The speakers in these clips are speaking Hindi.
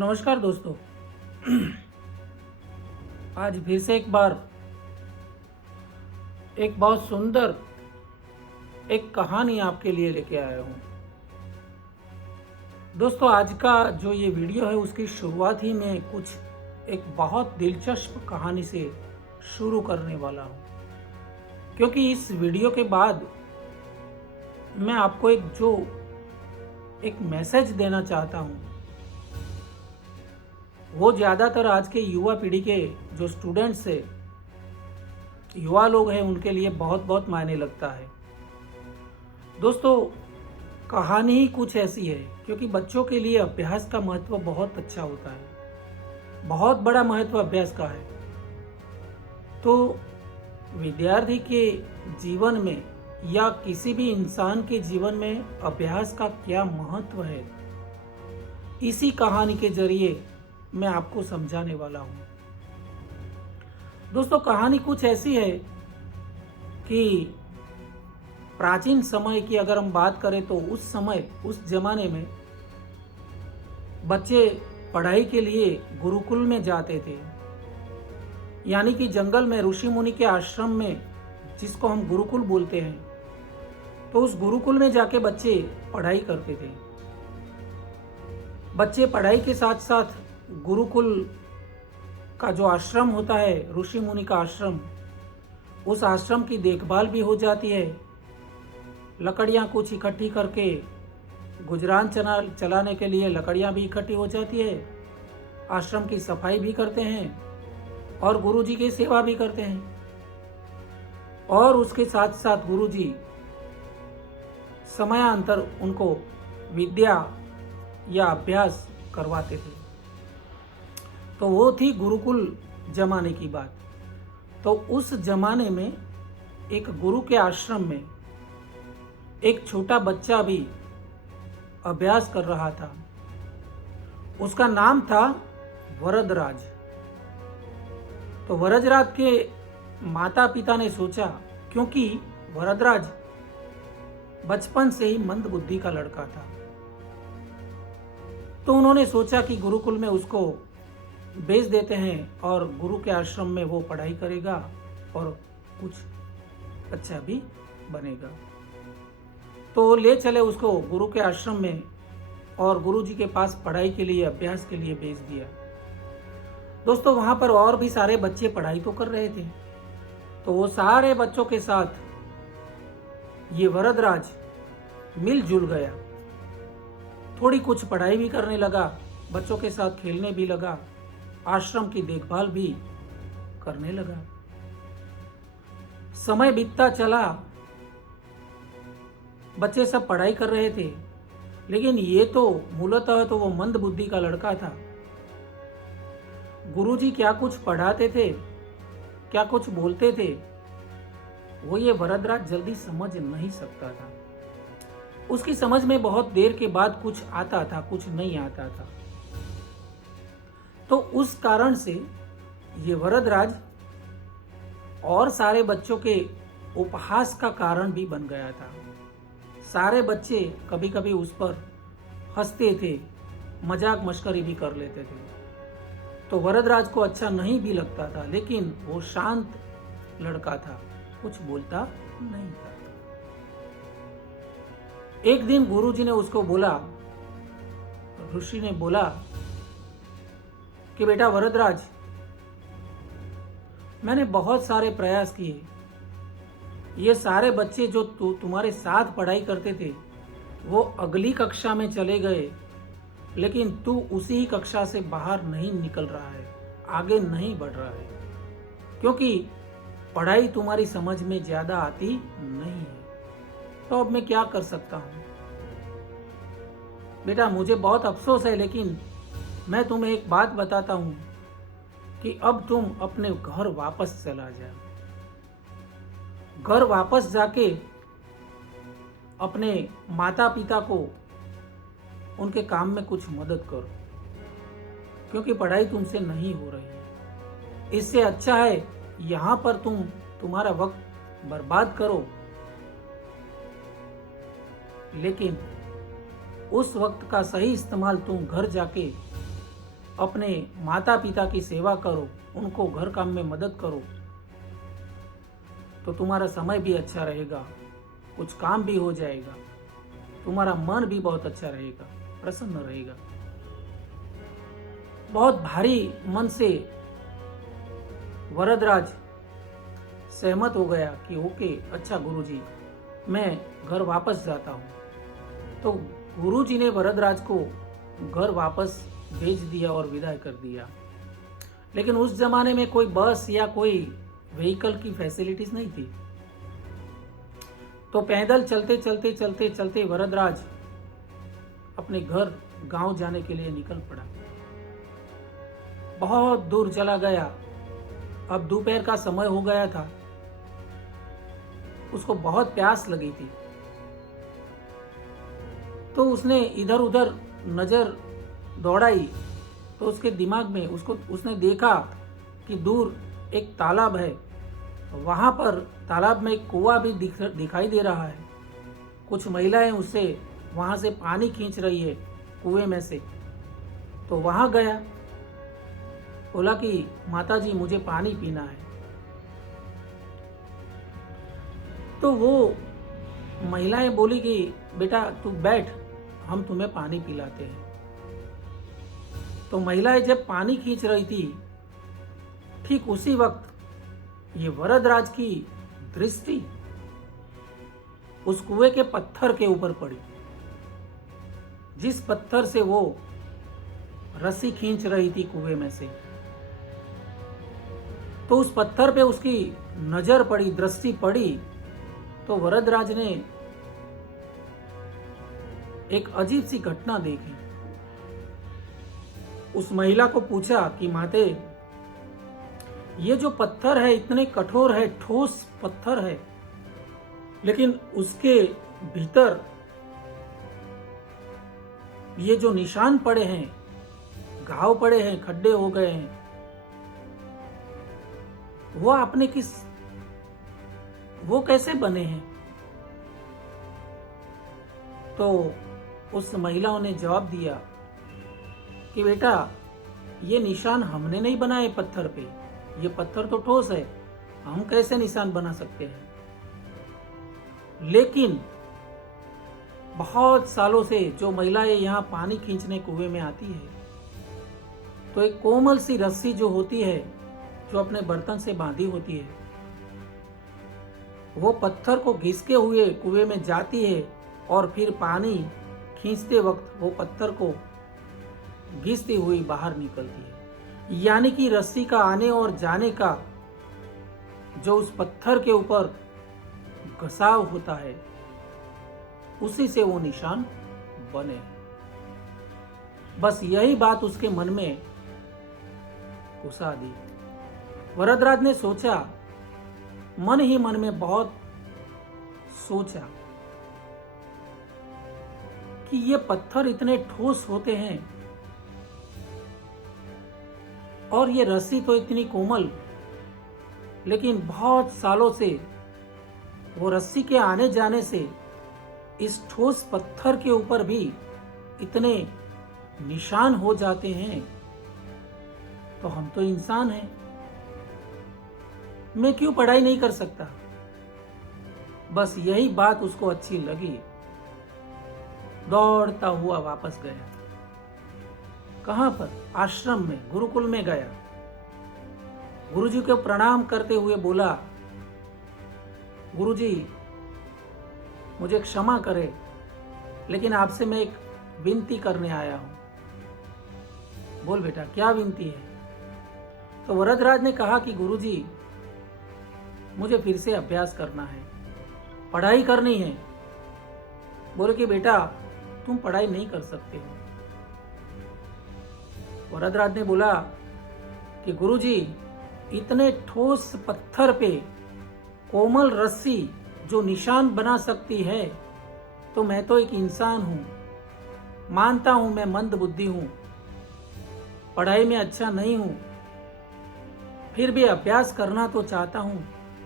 नमस्कार दोस्तों। आज फिर से एक बार एक बहुत सुंदर एक कहानी आपके लिए लेके आया हूँ। दोस्तों, आज का जो ये वीडियो है उसकी शुरुआत ही में कुछ एक बहुत दिलचस्प कहानी से शुरू करने वाला हूँ, क्योंकि इस वीडियो के बाद मैं आपको एक मैसेज देना चाहता हूँ। वो ज़्यादातर आज के युवा पीढ़ी के जो स्टूडेंट्स है, युवा लोग हैं, उनके लिए बहुत बहुत मायने लगता है। दोस्तों, कहानी ही कुछ ऐसी है, क्योंकि बच्चों के लिए अभ्यास का महत्व बहुत अच्छा होता है, बहुत बड़ा महत्व अभ्यास का है। तो विद्यार्थी के जीवन में या किसी भी इंसान के जीवन में अभ्यास का क्या महत्व है, इसी कहानी के जरिए मैं आपको समझाने वाला हूं। दोस्तों, कहानी कुछ ऐसी है कि प्राचीन समय की अगर हम बात करें तो उस जमाने में बच्चे पढ़ाई के लिए गुरुकुल में जाते थे, यानी कि जंगल में ऋषि मुनि के आश्रम में, जिसको हम गुरुकुल बोलते हैं। तो उस गुरुकुल में जाके बच्चे पढ़ाई करते थे। बच्चे पढ़ाई के साथ साथ गुरुकुल का जो आश्रम होता है, ऋषि मुनि का आश्रम, उस आश्रम की देखभाल भी हो जाती है। लकड़ियाँ कुछ इकट्ठी करके गुजरान चलाने के लिए लकड़ियाँ भी इकट्ठी हो जाती है। आश्रम की सफाई भी करते हैं और गुरुजी की सेवा भी करते हैं। और उसके साथ साथ गुरुजी समयांतर उनको विद्या या अभ्यास करवाते थे। तो वो थी गुरुकुल जमाने की बात। तो उस जमाने में एक गुरु के आश्रम में एक छोटा बच्चा भी अभ्यास कर रहा था। उसका नाम था वरदराज। तो वरदराज के माता पिता ने सोचा, क्योंकि वरदराज बचपन से ही मंद बुद्धि का लड़का था, तो उन्होंने सोचा कि गुरुकुल में उसको भेज देते हैं और गुरु के आश्रम में वो पढ़ाई करेगा और कुछ अच्छा भी बनेगा। तो ले चले उसको गुरु के आश्रम में और गुरु जी के पास पढ़ाई के लिए, अभ्यास के लिए भेज दिया। दोस्तों, वहां पर और भी सारे बच्चे पढ़ाई तो कर रहे थे। तो वो सारे बच्चों के साथ ये वरदराज मिलजुल गया। थोड़ी कुछ पढ़ाई भी करने लगा, बच्चों के साथ खेलने भी लगा, आश्रम की देखभाल भी करने लगा। समय बीतता चला, बच्चे सब पढ़ाई कर रहे थे, लेकिन ये तो मूलतः तो वो मंद बुद्धि का लड़का था। गुरुजी क्या कुछ पढ़ाते थे, क्या कुछ बोलते थे, वो ये वरदराज जल्दी समझ नहीं सकता था। उसकी समझ में बहुत देर के बाद कुछ आता था, कुछ नहीं आता था। तो उस कारण से ये वरदराज और सारे बच्चों के उपहास का कारण भी बन गया था। सारे बच्चे कभी कभी उस पर हंसते थे, मजाक मस्करी भी कर लेते थे। तो वरदराज को अच्छा नहीं भी लगता था, लेकिन वो शांत लड़का था, कुछ बोलता नहीं था। एक दिन गुरुजी ने उसको बोला, ऋषि ने बोला कि बेटा वरदराज, मैंने बहुत सारे प्रयास किए। ये सारे बच्चे जो तुम्हारे साथ पढ़ाई करते थे, वो अगली कक्षा में चले गए, लेकिन तू उसी ही कक्षा से बाहर नहीं निकल रहा है, आगे नहीं बढ़ रहा है, क्योंकि पढ़ाई तुम्हारी समझ में ज्यादा आती नहीं है। तो अब मैं क्या कर सकता हूं? बेटा, मुझे बहुत अफसोस है, लेकिन मैं तुम्हें एक बात बताता हूं कि अब तुम अपने घर वापस चला जाओ। घर वापस जाके अपने माता पिता को उनके काम में कुछ मदद करो, क्योंकि पढ़ाई तुमसे नहीं हो रही है। इससे अच्छा है यहां पर तुम तुम्हारा वक्त बर्बाद करो, लेकिन उस वक्त का सही इस्तेमाल तुम घर जाके अपने माता पिता की सेवा करो, उनको घर काम में मदद करो, तो तुम्हारा समय भी अच्छा रहेगा, कुछ काम भी हो जाएगा, तुम्हारा मन भी बहुत अच्छा रहेगा, प्रसन्न रहेगा। बहुत भारी मन से वरदराज सहमत हो गया कि ओके, अच्छा गुरुजी, मैं घर वापस जाता हूँ। तो गुरुजी ने वरदराज को घर वापस भेज दिया और विदा कर दिया। लेकिन उस जमाने में कोई बस या कोई व्हीकल की फैसिलिटीज नहीं थी, तो पैदल चलते चलते चलते चलते वरदराज अपने घर गांव जाने के लिए निकल पड़ा। बहुत दूर चला गया। अब दोपहर का समय हो गया था, उसको बहुत प्यास लगी थी। तो उसने इधर उधर नजर दौड़ाई, तो उसके दिमाग में उसने देखा कि दूर एक तालाब है। वहां पर तालाब में एक कुआं भी दिखाई दे रहा है। कुछ महिलाएं उससे वहां से पानी खींच रही है कुएं में से। तो वहां गया, बोला कि माताजी मुझे पानी पीना है। तो वो महिलाएं बोली कि बेटा तू बैठ, हम तुम्हें पानी पिलाते हैं। तो महिलाएं जब पानी खींच रही थी, ठीक उसी वक्त ये वरदराज की दृष्टि उस कुएं के पत्थर के ऊपर पड़ी, जिस पत्थर से वो रस्सी खींच रही थी कुएं में से। तो उस पत्थर पे उसकी नजर पड़ी, दृष्टि पड़ी। तो वरदराज ने एक अजीब सी घटना देखी। उस महिला को पूछा कि माते, ये जो पत्थर है इतने कठोर है, ठोस पत्थर है, लेकिन उसके भीतर ये जो निशान पड़े हैं, घाव पड़े हैं, खड्डे हो गए हैं, वो कैसे बने हैं? तो उस महिलाओं ने जवाब दिया कि बेटा, ये निशान हमने नहीं बनाए पत्थर पे, ये पत्थर तो ठोस है, हम कैसे निशान बना सकते हैं? लेकिन बहुत सालों से जो महिलाएं यहाँ पानी खींचने कुएं में आती है, तो एक कोमल सी रस्सी जो होती है, जो अपने बर्तन से बांधी होती है, वो पत्थर को घिसके हुए कुएं में जाती है और फिर पानी खींचते वक्त वो पत्थर को घिसती हुई बाहर निकलती है। यानी कि रस्सी का आने और जाने का जो उस पत्थर के ऊपर घसाव होता है, उसी से वो निशान बने। बस यही बात उसके मन में घुसा दी। वरदराज ने सोचा, मन ही मन में बहुत सोचा कि ये पत्थर इतने ठोस होते हैं और ये रस्सी तो इतनी कोमल, लेकिन बहुत सालों से वो रस्सी के आने जाने से इस ठोस पत्थर के ऊपर भी इतने निशान हो जाते हैं, तो हम तो इंसान हैं, मैं क्यों पढ़ाई नहीं कर सकता? बस यही बात उसको अच्छी लगी। दौड़ता हुआ वापस गया। कहां पर? आश्रम में, गुरुकुल में गया। गुरुजी को प्रणाम करते हुए बोला, गुरुजी मुझे क्षमा करे, लेकिन आपसे मैं एक विनती करने आया हूं। बोल बेटा, क्या विनती है? तो वरदराज ने कहा कि गुरुजी मुझे फिर से अभ्यास करना है, पढ़ाई करनी है। बोले कि बेटा तुम पढ़ाई नहीं कर सकते हो। वरदराज ने बोला कि गुरुजी, इतने ठोस पत्थर पे कोमल रस्सी जो निशान बना सकती है, तो मैं तो एक इंसान हूं, मानता हूं मैं मंद बुद्धि हूं, पढ़ाई में अच्छा नहीं हूं, फिर भी अभ्यास करना तो चाहता हूं,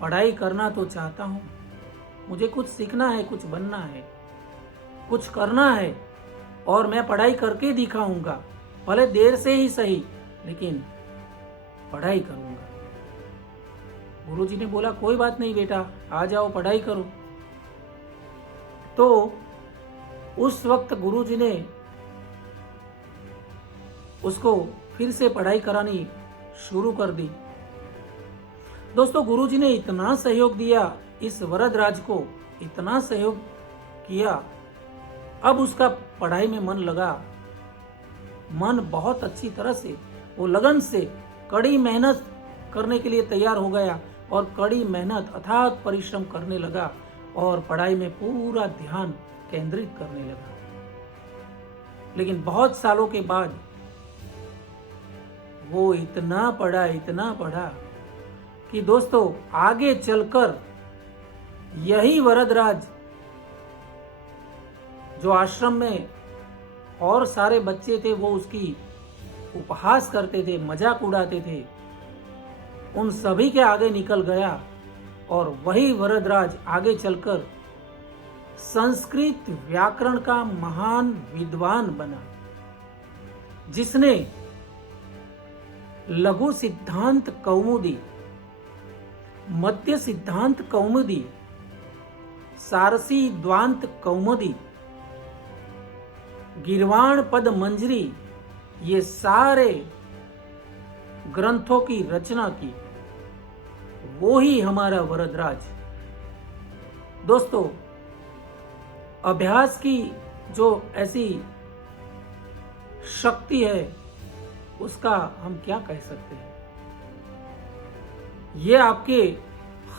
पढ़ाई करना तो चाहता हूं। मुझे कुछ सीखना है, कुछ बनना है, कुछ करना है, और मैं पढ़ाई करके दिखाऊंगा। भले देर से ही सही, लेकिन पढ़ाई करूंगा। गुरुजी ने बोला कोई बात नहीं बेटा, आ जाओ पढ़ाई करो। तो उस वक्त गुरुजी ने उसको फिर से पढ़ाई करानी शुरू कर दी। दोस्तों, गुरुजी ने इतना सहयोग दिया इस वरदराज को, इतना सहयोग किया, अब उसका पढ़ाई में मन लगा। मन बहुत अच्छी तरह से, वो लगन से कड़ी मेहनत करने के लिए तैयार हो गया और कड़ी मेहनत अथाक परिश्रम करने लगा और पढ़ाई में पूरा ध्यान केंद्रित करने लगा। लेकिन बहुत सालों के बाद वो इतना पढ़ा कि दोस्तों आगे चलकर यही वरदराज जो आश्रम में और सारे बच्चे थे वो उसकी उपहास करते थे, मजाक उड़ाते थे, उन सभी के आगे निकल गया और वही वरदराज आगे चलकर संस्कृत व्याकरण का महान विद्वान बना, जिसने लघु सिद्धांत कौमुदी, मध्य सिद्धांत कौमुदी, सारसी द्वांत कौमुदी, गिरवाण पद मंजरी, ये सारे ग्रंथों की रचना की, वो ही हमारा वरदराज। दोस्तों, अभ्यास की जो ऐसी शक्ति है उसका हम क्या कह सकते हैं। ये आपके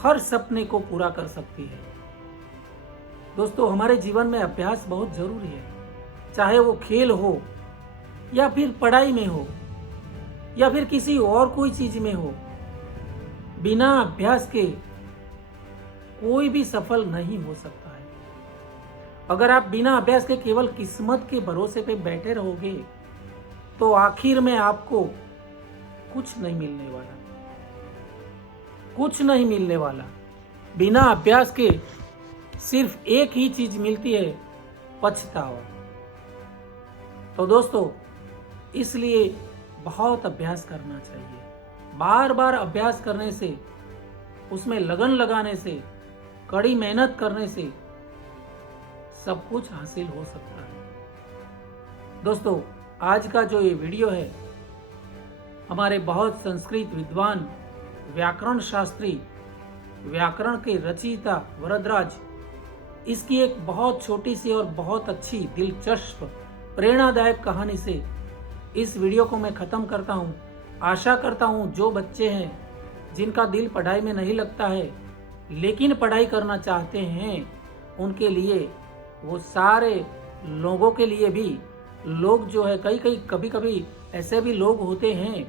हर सपने को पूरा कर सकती है। दोस्तों, हमारे जीवन में अभ्यास बहुत जरूरी है, चाहे वो खेल हो या फिर पढ़ाई में हो या फिर किसी और कोई चीज में हो। बिना अभ्यास के कोई भी सफल नहीं हो सकता है। अगर आप बिना अभ्यास के केवल किस्मत के भरोसे पे बैठे रहोगे तो आखिर में आपको कुछ नहीं मिलने वाला, कुछ नहीं मिलने वाला। बिना अभ्यास के सिर्फ एक ही चीज मिलती है, पछतावा। तो दोस्तों, इसलिए बहुत अभ्यास करना चाहिए। बार बार अभ्यास करने से, उसमें लगन लगाने से, कड़ी मेहनत करने से सब कुछ हासिल हो सकता है। दोस्तों, आज का जो ये वीडियो है, हमारे बहुत संस्कृत विद्वान, व्याकरण शास्त्री, व्याकरण के रचयिता वरदराज, इसकी एक बहुत छोटी सी और बहुत अच्छी, दिलचस्प, प्रेरणादायक कहानी से इस वीडियो को मैं खत्म करता हूँ। आशा करता हूँ जो बच्चे हैं जिनका दिल पढ़ाई में नहीं लगता है लेकिन पढ़ाई करना चाहते हैं, उनके लिए, वो सारे लोगों के लिए भी, लोग जो है कभी कभी ऐसे भी लोग होते हैं,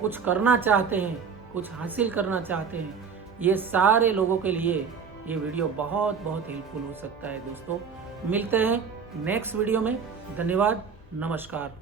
कुछ करना चाहते हैं, कुछ हासिल करना चाहते हैं, ये सारे लोगों के लिए ये वीडियो बहुत बहुत हेल्पफुल हो सकता है। दोस्तों, मिलते हैं नेक्स्ट वीडियो में। धन्यवाद, नमस्कार।